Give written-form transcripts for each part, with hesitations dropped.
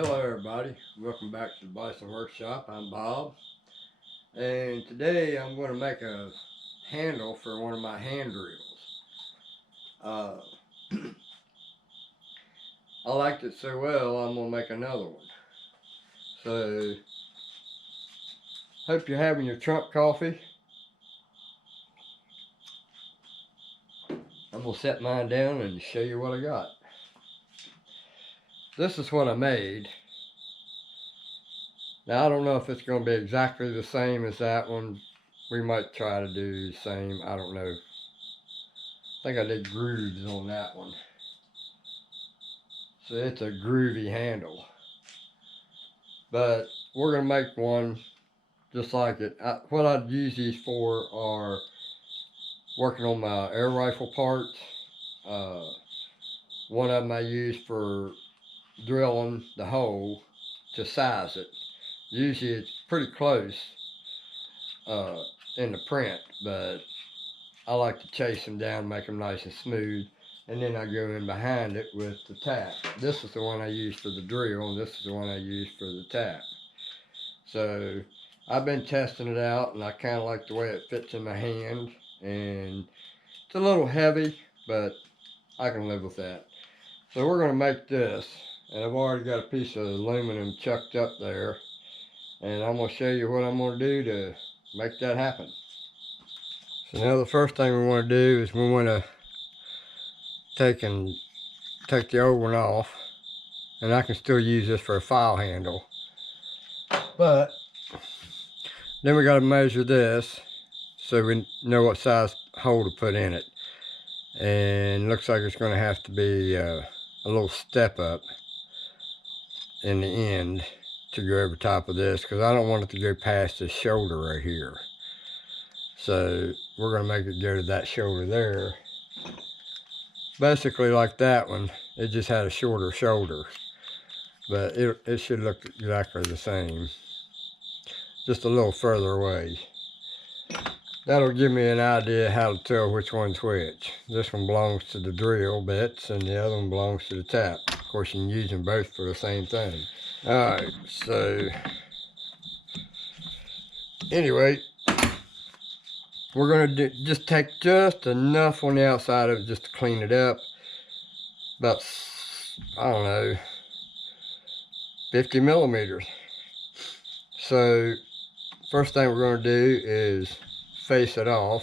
Hello everybody, welcome back to the Bison Workshop. I'm Bob, and today I'm going to make a handle for one of my hand drills. I liked it so well, I'm going to make another one. So, hope you're having your Trump coffee. I'm going to set mine down and show you what I got. This is what I made. Now I don't know if it's going to be exactly the same as that one. We might try to do the same, I don't know. I think I did grooves on that one. So it's a groovy handle. But we're going to make one just like it. What I'd use these for are working on my air rifle parts. One of them I use for drilling the hole to size it. Usually it's pretty close in the print, but I like to chase them down, make them nice and smooth. And then I go in behind it with the tap. This is the one I use for the drill, and this is the one I use for the tap. So I've been testing it out, and I kind of like the way it fits in my hand. And it's a little heavy, but I can live with that. So we're going to make this, and I've already got a piece of aluminum chucked up there. And I'm going to show you what I'm going to do to make that happen. So now the first thing we want to do is we want to take the old one off, and I can still use this for a file handle, but then we got to measure this so we know what size hole to put in it. And looks like it's going to have to be a little step up in the end to go over top of this, because I don't want it to go past the shoulder right here. So we're going to make it go to that shoulder there, basically like that one. It just had a shorter shoulder, but it should look exactly the same, just a little further away. That'll give me an idea how to tell which one's which. This one belongs to the drill bits and the other one belongs to the tap. Of course, you can use them both for the same thing. Alright, so anyway, we're going to just take just enough on the outside of it just to clean it up. About, I don't know, 50 millimeters. So first thing we're going to do is face it off.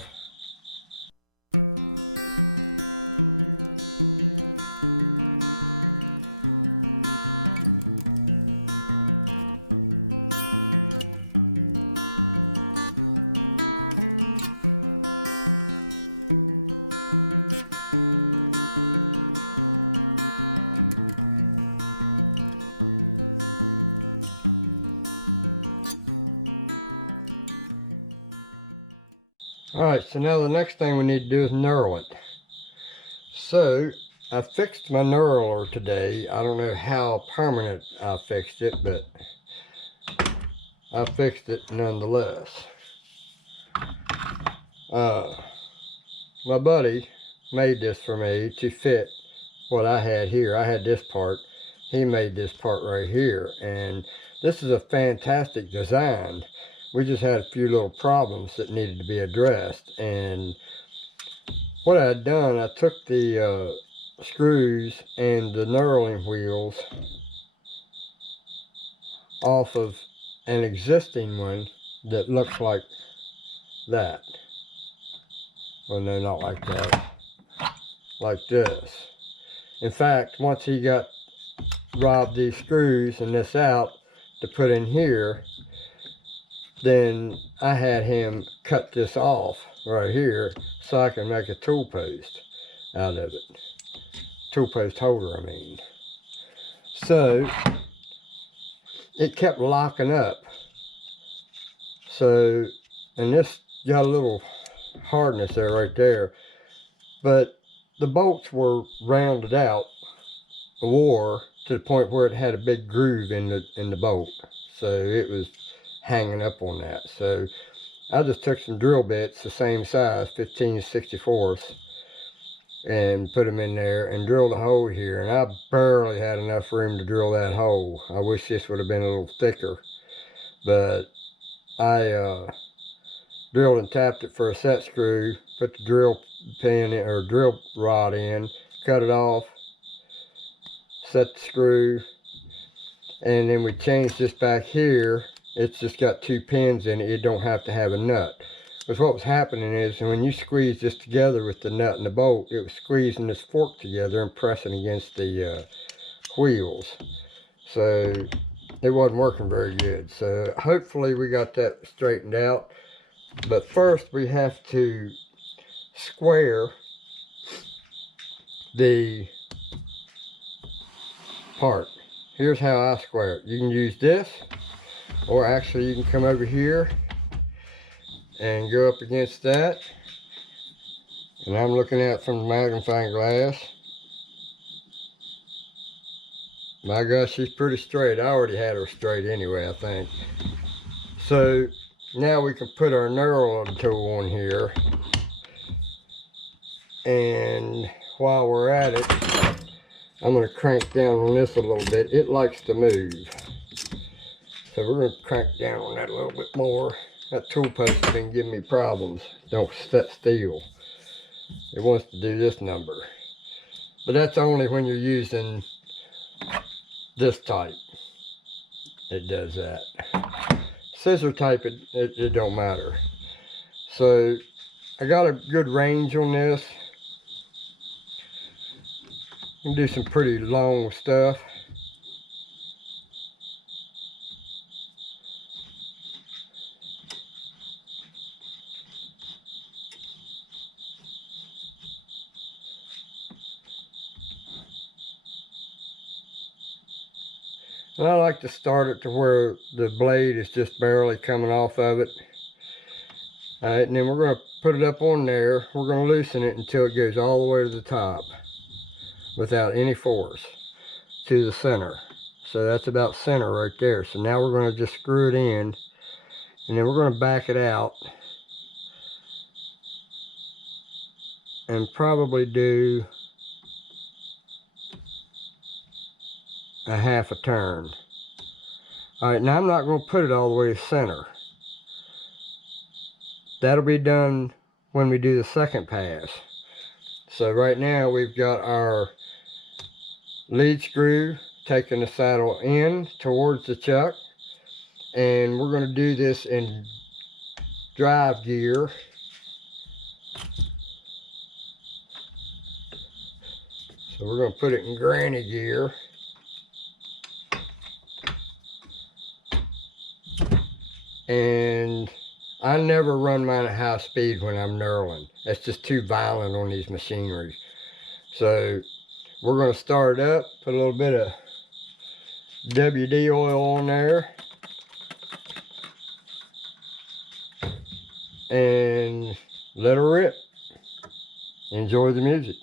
Alright, so now the next thing we need to do is knurl it. So I fixed my knurler today. I don't know how permanent I fixed it, but I fixed it nonetheless. My buddy made this for me to fit what I had here. I had this part. He made this part right here, and this is a fantastic design. We just had a few little problems that needed to be addressed, and what I had done, I took the screws and the knurling wheels off of an existing one that looks like that. Well, no, not like that. Like this. In fact, once he got robbed these screws and this out to put in here, then I had him cut this off right here so I can make a tool post out of it. Tool post holder, I mean. So it kept locking up. So, and this got a little hardness there right there, but the bolts were rounded out, wore to the point where it had a big groove in the bolt. So it was hanging up on that. So I just took some drill bits the same size, 15/64, and put them in there and drilled a hole here. And I barely had enough room to drill that hole. I wish this would have been a little thicker, but I drilled and tapped it for a set screw, put the drill pin in, or drill rod in, cut it off, set the screw, and then we changed this back here. It's just got 2 pins in it. You don't have to have a nut. Because what was happening is when you squeeze this together with the nut and the bolt, it was squeezing this fork together and pressing against the wheels. So it wasn't working very good. So hopefully we got that straightened out. But first we have to square the part. Here's how I square it. You can use this, or actually you can come over here and go up against that. And I'm looking at it from the magnifying glass. My gosh, she's pretty straight. I already had her straight anyway, I think. So now we can put our knurling tool on here. And while we're at it, I'm going to crank down on this a little bit. It likes to move. So we're going to crank down on that a little bit more. That tool post has been giving me problems. Don't sit still. It wants to do this number. But that's only when you're using this type. It does that. Scissor type, it don't matter. So I got a good range on this. I can do some pretty long stuff. And I like to start it to where the blade is just barely coming off of it. Alright, and then we're going to put it up on there. We're going to loosen it until it goes all the way to the top without any force to the center. So that's about center right there. So now we're going to just screw it in, and then we're going to back it out and probably do a half a turn. Alright, now I'm not going to put it all the way to center. That'll be done when we do the second pass. So right now we've got our lead screw taking the saddle in towards the chuck, and we're going to do this in drive gear. So we're going to put it in granny gear. And I never run mine at high speed when I'm knurling. That's just too violent on these machineries. So we're going to start it up, put a little bit of WD oil on there, and let her rip. Enjoy the music.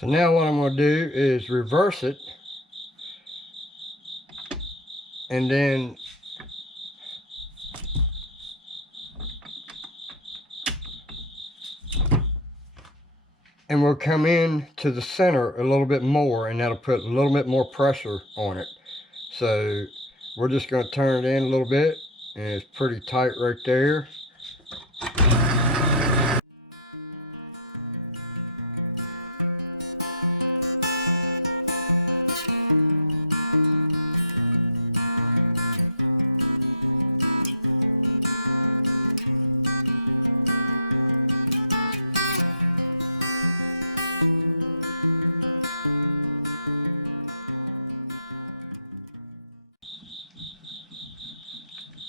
So now what I'm going to do is reverse it, and then we'll come in to the center a little bit more, and that'll put a little bit more pressure on it. So we're just going to turn it in a little bit, and it's pretty tight right there.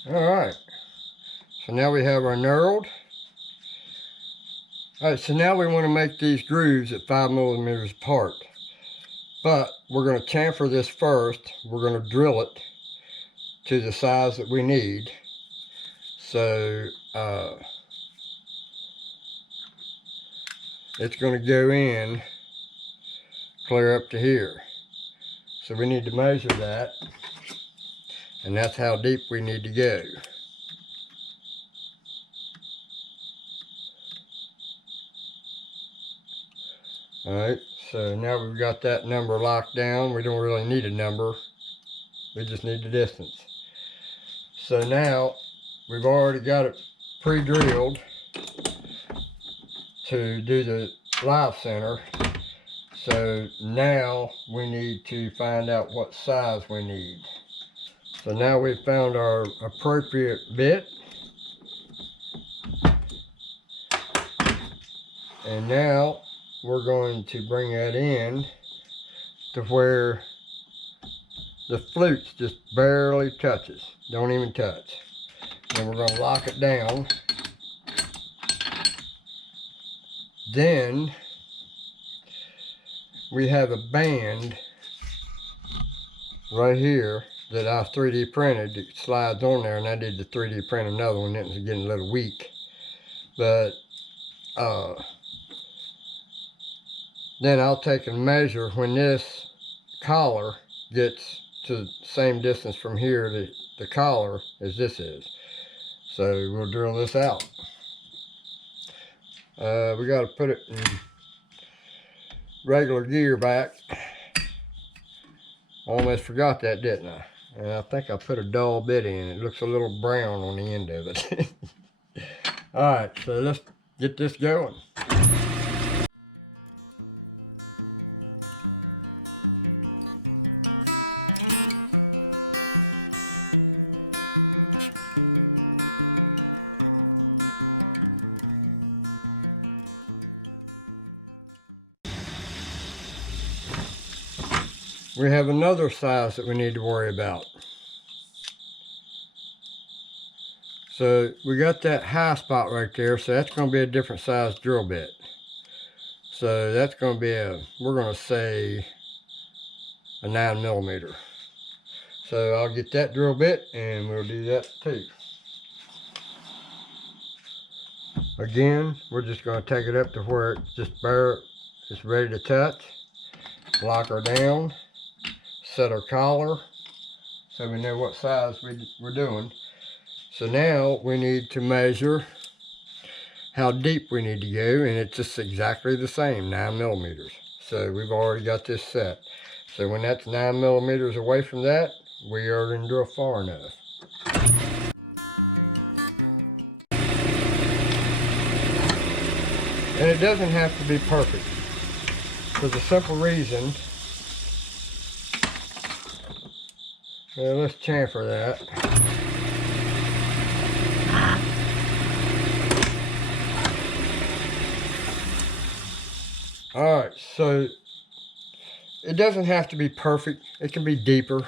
Alright, so now we have our knurled. Alright, so now we want to make these grooves at 5 millimeters apart. But we're going to chamfer this first. We're going to drill it to the size that we need. So it's going to go in clear up to here. So we need to measure that, and that's how deep we need to go. Alright, so now we've got that number locked down. We don't really need a number, we just need the distance. So now we've already got it pre-drilled to do the live center. So now we need to find out what size we need. So now we've found our appropriate bit. And now we're going to bring that in to where the flutes just barely touches. Don't even touch. Then we're going to lock it down. Then we have a band right here that I 3D printed. It slides on there, and I did the 3D print another one. It was getting a little weak. But then I'll take and measure when this collar gets to the same distance from here to the collar as this is. So we'll drill this out. We got to put it in regular gear back. Almost forgot that, didn't I? And I think I put a dull bit in. It looks a little brown on the end of it. Alright, so let's get this going. We have another size that we need to worry about. So we got that high spot right there, so that's going to be a different size drill bit. So that's going to be we're going to say a 9mm. So I'll get that drill bit and we'll do that too. Again, we're just going to take it up to where it's just it's ready to touch. Lock her down. Set our collar so we know what size we're doing. So now we need to measure how deep we need to go, and it's just exactly the same, 9mm. So we've already got this set. So when that's 9mm away from that, we are going to drill far enough. And it doesn't have to be perfect, for the simple reason. Well, let's chamfer that. Alright, so it doesn't have to be perfect. It can be deeper,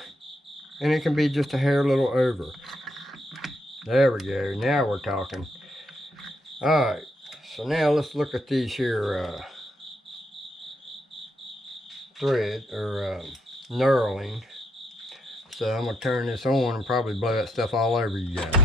and it can be just a hair a little over. There we go. Now we're talking. Alright, so now let's look at these here thread or knurling. So I'm going to turn this on and probably blow that stuff all over you guys.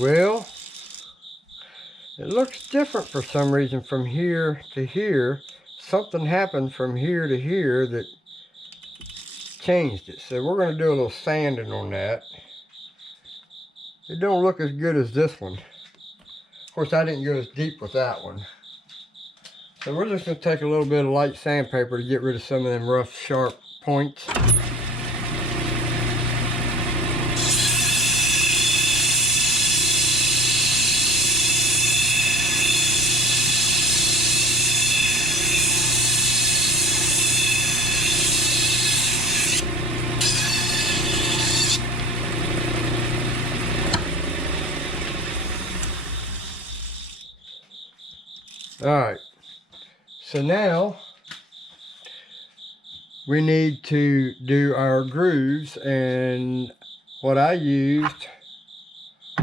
Well, it looks different for some reason from here to here. Something happened from here to here that changed it. So we're going to do a little sanding on that. It don't look as good as this one. Of course, I didn't go as deep with that one. So we're just going to take a little bit of light sandpaper to get rid of some of them rough, sharp points. Alright, so now we need to do our grooves, and what I used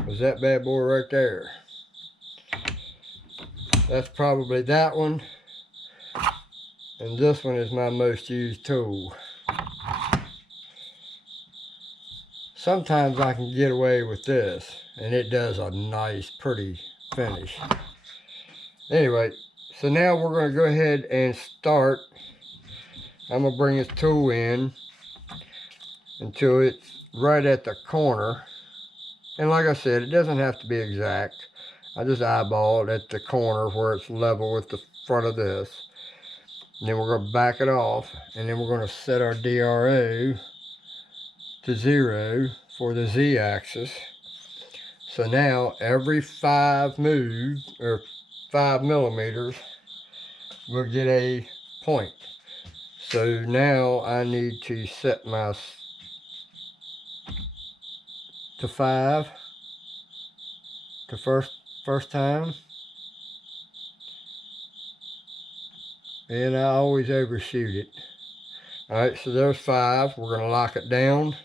was that bad boy right there. That's probably that one, and this one is my most used tool. Sometimes I can get away with this, and it does a nice, pretty finish. Anyway, so now we're going to go ahead and start. I'm going to bring this tool in until it's right at the corner. And like I said, it doesn't have to be exact. I just eyeball it at the corner where it's level with the front of this. And then we're going to back it off, and then we're going to set our DRO to 0 for the Z-axis. So now every 5 millimeters we'll get a point. So now I need to set my to 5 the first time, and I always overshoot it. Alright, so there's 5. We're going to lock it down,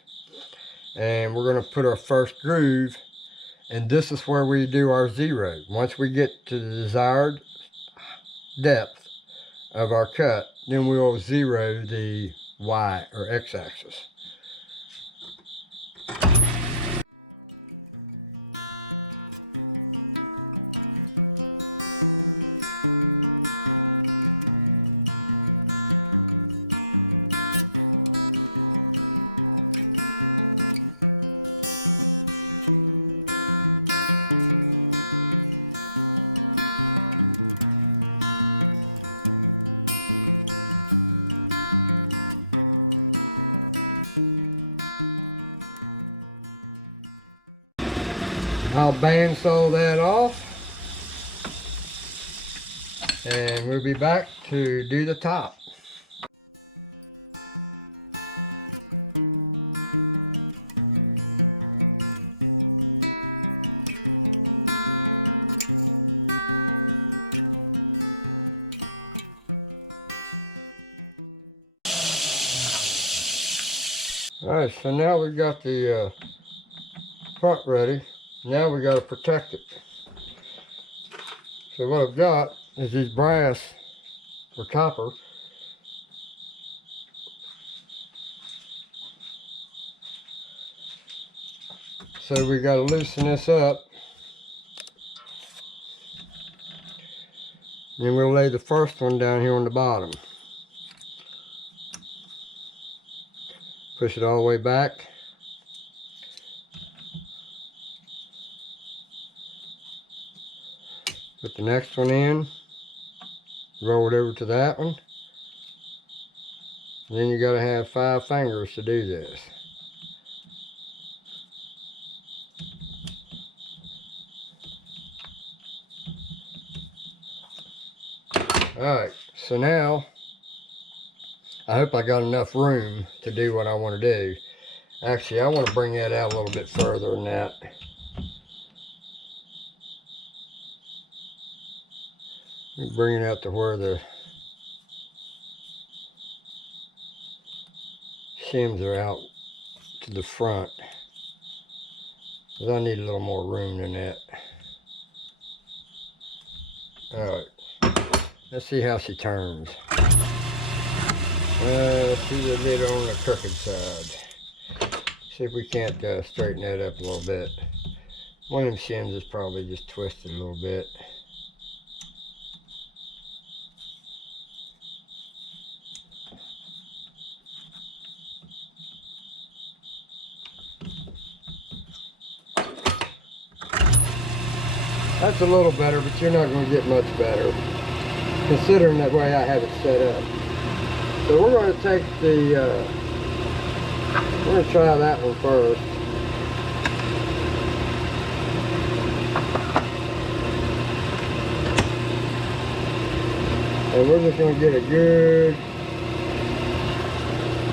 and we're going to put our first groove, and this is where we do our 0. Once we get to the desired depth of our cut, then we will 0 the Y or X axis. I'll bandsaw that off, and we'll be back to do the top. Alright, so now we've got the front ready. Now we got to protect it. So what I've got is these brass or copper. So we got to loosen this up. Then we'll lay the first one down here on the bottom. Push it all the way back. Put the next one in, roll it over to that one. And then you got to have 5 fingers to do this. Alright, so now I hope I got enough room to do what I want to do. Actually, I want to bring that out a little bit further than that. Bring it out to where the shims are out to the front, because I need a little more room than that. Alright, let's see how she turns. She's a little on the crooked side. See if we can't straighten that up a little bit. One of them shims is probably just twisted a little bit. That's a little better, but you're not going to get much better, considering that way I have it set up. So we're going to take the, we're going to try that one first. And we're just going to get a good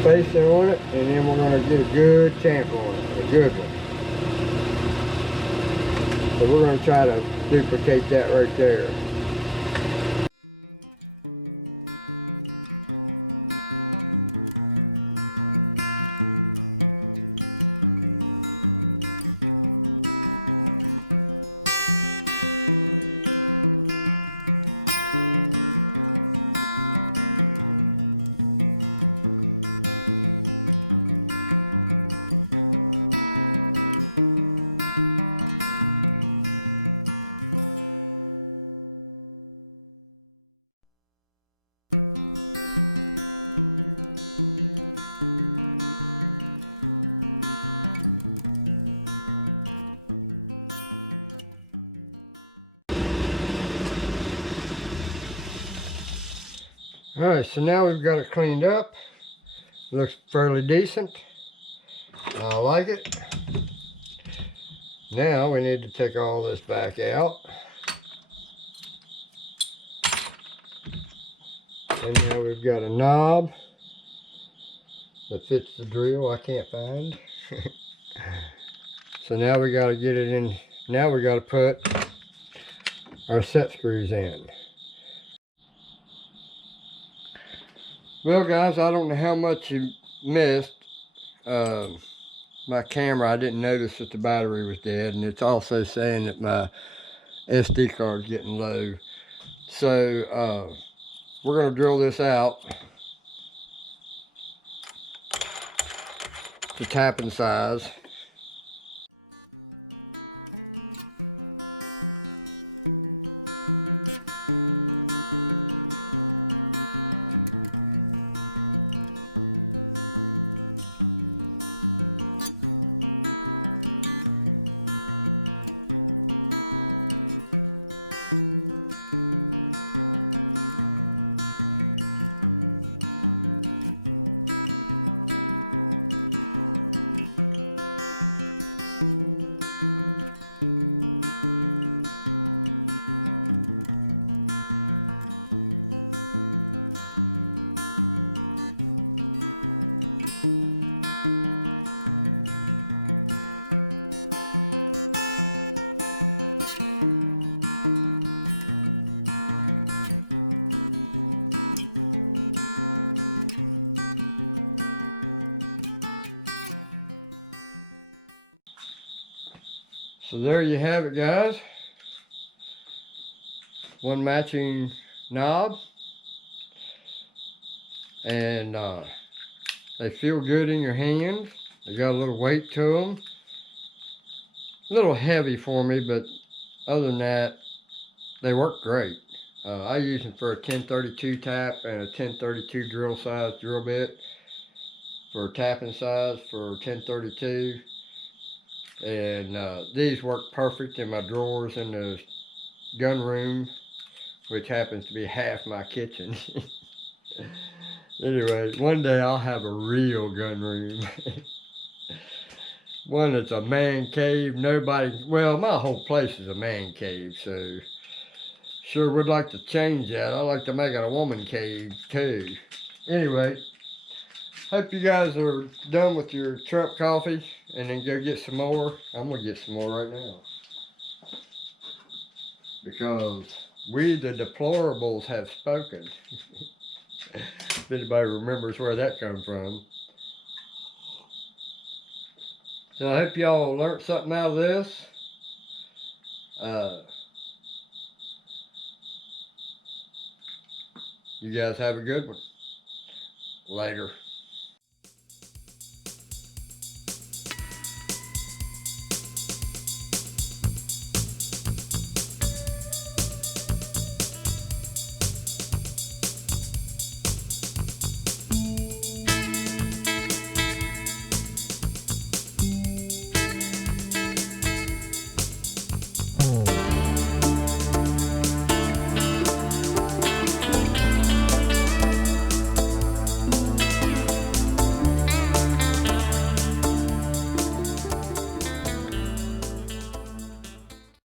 facing on it, and then we're going to get a good chamfer on it, a good one. So we're going to try to duplicate that right there. Alright, so now we've got it cleaned up. Looks fairly decent. I like it. Now we need to take all this back out. And now we've got a knob that fits the drill I can't find. So now we got to get it in. Now we got to put our set screws in. Well guys, I don't know how much you missed. My camera, I didn't notice that the battery was dead, and it's also saying that my SD card's getting low. So we're going to drill this out to tapping size. So there you have it, guys. One matching knob, and they feel good in your hands. They got a little weight to them. A little heavy for me, but other than that, they work great. I use them for a 1032 tap and a 1032 drill size drill bit for tapping size for 1032. And these work perfect in my drawers in the gun room, which happens to be half my kitchen. Anyway, one day I'll have a real gun room. One that's a man cave. Well, my whole place is a man cave, so sure would like to change that. I like to make it a woman cave too. Anyway, hope you guys are done with your Trump coffee and then go get some more. I'm gonna get some more right now, because we the deplorables have spoken. If anybody remembers where that come from. So I hope y'all learned something out of this. You guys have a good one. Later.